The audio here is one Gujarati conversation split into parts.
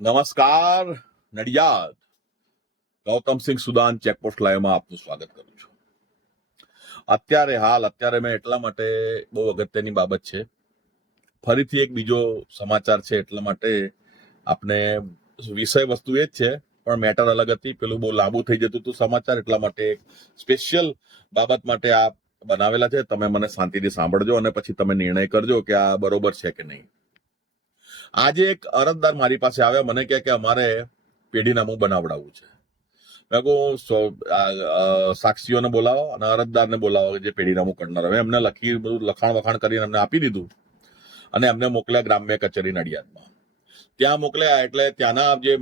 નમસ્કાર, નડિયાદ. ગૌતમસિંહ સુદાન ચેકપોસ્ટ લાઈવમાં આપનું સ્વાગત કરું છું. અત્યારે હાલ, અત્યારે મેં એટલા માટે બહુ અગત્યની બાબત છે. ફરીથી એક બીજો સમાચાર છે એટલા માટે આપને વિષય વસ્તુ એ જ છે, પણ મેટર અલગ હતી. પેલું બહુ લાંબુ થઈ જતું હતું સમાચાર, એટલા માટે સ્પેશિયલ બાબત માટે આ બનાવેલા છે. તમે મને શાંતિથી સાંભળજો અને પછી તમે નિર્ણય કરજો કે આ બરોબર છે કે નહીં. આજે એક અરજદાર મારી પાસે આવ્યા, મને કહે કે અમારે પેઢીનામું બનાવડાવવું છે. મેં કહું સાક્ષીઓને બોલાવો અને અરજદારને બોલાવો જે પેઢીનામું કરનાર હવે એમને લખી, બધું લખાણ વખાણ કરીને એમને આપી દીધું અને એમને મોકલ્યા ગ્રામ્ય કચેરી નડિયાદમાં. ત્યાં મોકલ્યા એટલે ત્યાંના જે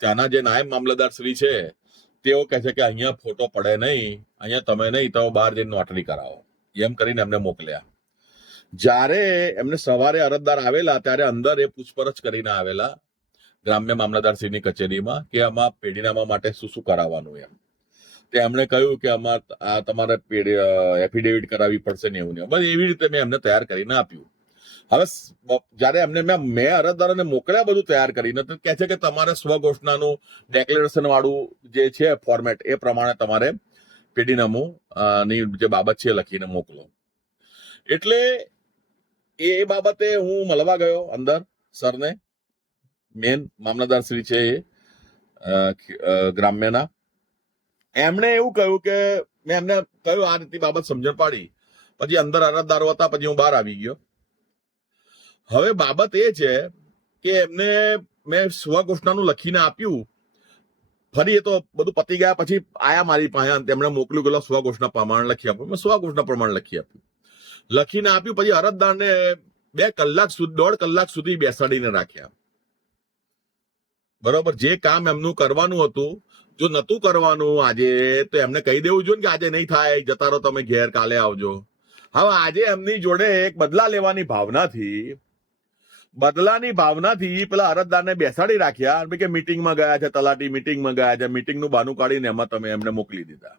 ત્યાંના જે નાયબ મામલતદાર શ્રી છે, તેઓ કહે છે કે અહીંયા ફોટો પડે નહીં, અહીંયા તમે નહીં, તો બહાર જઈને નોટરી કરાવો. એમ કરીને એમને મોકલ્યા. જ્યારે એમને સવારે અરજદાર આવેલા, ત્યારે અંદર એ પૂછપરછ કરીને આવેલા ગ્રામ્ય મામલતદારશ્રીની કચેરીમાં કે આમાં પેઢીનામા માટે શું શું કરાવવાનું એમ. તે એમણે કહ્યું કે આમાં આ તમારે એફિડેવિટ કરાવવી પડશે ને એવું ને. બસ એવી રીતે મેં એમને તૈયાર કરીને આપ્યું. હવે જ્યારે એમને મેં મેં અરજદારોને મોકલ્યા બધું તૈયાર કરીને, તો કહે છે કે તમારે સ્વઘોષણાનું ડેક્લેરેશન વાળું જે છે ફોર્મેટ એ પ્રમાણે તમારે પેઢીનામું ની જે બાબત છે લખીને મોકલો. એટલે એ એ બાબતે હું મળવા ગયો અંદર, સરને. મેન મામલતદાર શ્રી છે એ ગ્રામ્યના. એમણે એવું કહ્યું કે, મેં એમને કહ્યું આ રીતની બાબત સમજણ પાડી. પછી અંદર અરજદારો હતા, પછી હું બહાર આવી ગયો. હવે બાબત એ છે કે એમને મેં સ્વઘોષણાનું લખીને આપ્યું. ફરી એ તો બધું પતી ગયા, પછી આયા મારી પાસે તેમણે મોકલ્યું ગયેલો સ્વઘોષણા પ્રમાણ લખી આપ્યું મેં સ્વઘોષણા પ્રમાણ લખી આપ્યું. લખીને આપ્યું, પછી અરજદારને બે કલાક સુધી દોઢ કલાક સુધી બેસાડીને રાખ્યા. બરોબર? જે કામ એમનું કરવાનું હતું, જો નતું કરવાનું આજે, તો એમને કહી દેવું જોઈએ કે આજે નહીં થાય, જતા રહો તમે ઘેર, કાલે આવજો. હવે આજે એમની જોડે એક બદલા લેવાની ભાવનાથી, બદલાની ભાવનાથી પેલા અરજદારને બેસાડી રાખ્યા કે મિટિંગમાં ગયા છે, તલાટી મિટિંગમાં ગયા છે મિટિંગનું બાનું કાઢીને એમાં તમે એમને મોકલી દીધા.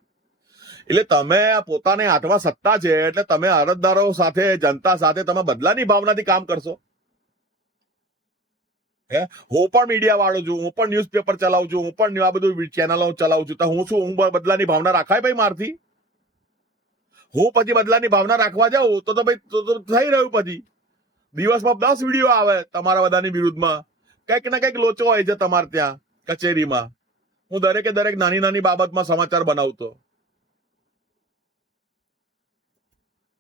એટલે તમે પોતાને હાથમાં સત્તા છે, એટલે તમે અરજદારો સાથે, જનતા સાથે, તમે બદલાની ભાવનાથી કામ કરશો. હે? હું પણ મીડિયા વાળો છું, હું પણ ન્યૂઝપેપર ચલાવું છું, હું પણ આ બધું ચેનલો ચલાવું છું, તો હું શું, હું બદલાની ભાવના રાખાય ભાઈ મારથી? હું પછી બદલાની ભાવના રાખવા જાઉં, તો તો ભાઈ, તો થઈ રહ્યું પછી. દિવસમાં દસ વીડિયો આવે તમારા બધાની વિરુદ્ધમાં. કંઈક ને કંઈક લોચો હોય છે તમારે ત્યાં, કચેરીમાં. હું દરેકે દરેક નાની નાની બાબતમાં સમાચાર બનાવતો.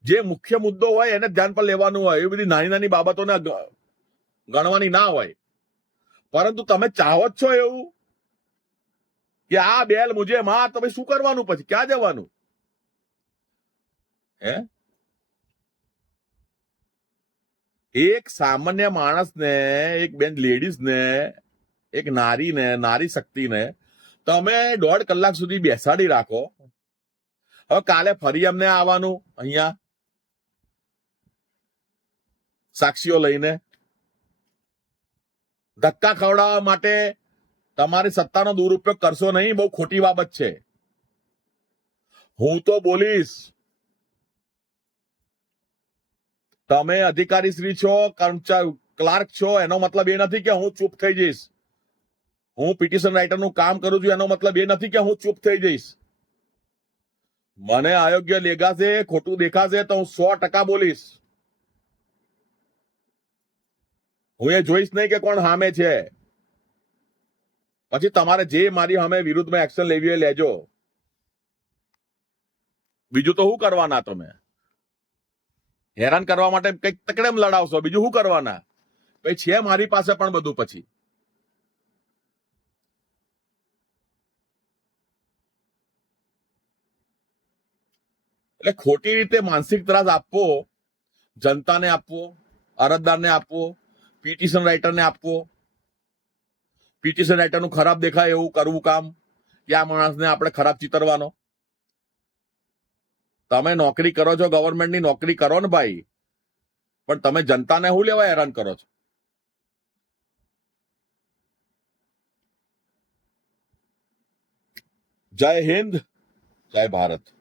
જે મુખ્ય મુદ્દો હોય એને ધ્યાન પર લેવાનું હોય એ બધી નાની નાની બાબતોને ગણવાની ના હોય. પરંતુ તમે ચાહો જ છો એવું? કે આ બેલ મુજે માં તમે શું કરવાનું પછી? ક્યાં જવાનું? હે? એક સામાન્ય માણસને, એક બેન લેડીઝને, એક નારીને, નારી શક્તિને તમે દોઢ કલાક સુધી બેસાડી રાખો. હવે કાલે ફરી અમને આવવાનું અહીંયા. સાક્ષીઓ લઈને. ધક્કા ખવડાવવા માટે તમારી સત્તાનો દુરુપયોગ કરશો નહીં, બહુ ખોટી બાબત છે. હું તો બોલીશ, તમે અધિકારી શ્રી છો ક્લાર્ક છો, એનો મતલબ એ નથી કે હું ચૂપ થઈ જઈશ. હું પિટિશન રાઇટરનું કામ કરું છું, એનો મતલબ એ નથી કે હું ચૂપ થઈ જઈશ. મને અયોગ્ય લેગાશે, ખોટું દેખાશે તો હું સો ટકા બોલીશ. હું એ જોઈશ નહીં કે કોણ સામે છે. પછી તમારે જે મારી સામે વિરુદ્ધમાં એક્શન લેવી હોય લેજો. બીજું તો શું કરવાના તમે? હેરાન કરવા માટે કંઈક તકડેમ લડાવશો, બીજું શું કરવાના? ભાઈ છે મારી પાસે પણ બધું પછી. એટલે ખોટી રીતે માનસિક ત્રાસ આપવો, જનતાને આપવો, અરજદારને આપવો પિટિશન રાઇટરને આપવો. પિટિશન રાઇટરનું ખરાબ દેખાય એવું કરવું કામ. કે આ માણસને આપણે ખરાબ ચિતરવાનો. તમે નોકરી કરો છો ગવર્મેન્ટની નોકરી કરો ને ભાઈ. પણ તમે જનતાને શું લેવા હેરાન કરો છો? જય હિન્દ, જય ભારત.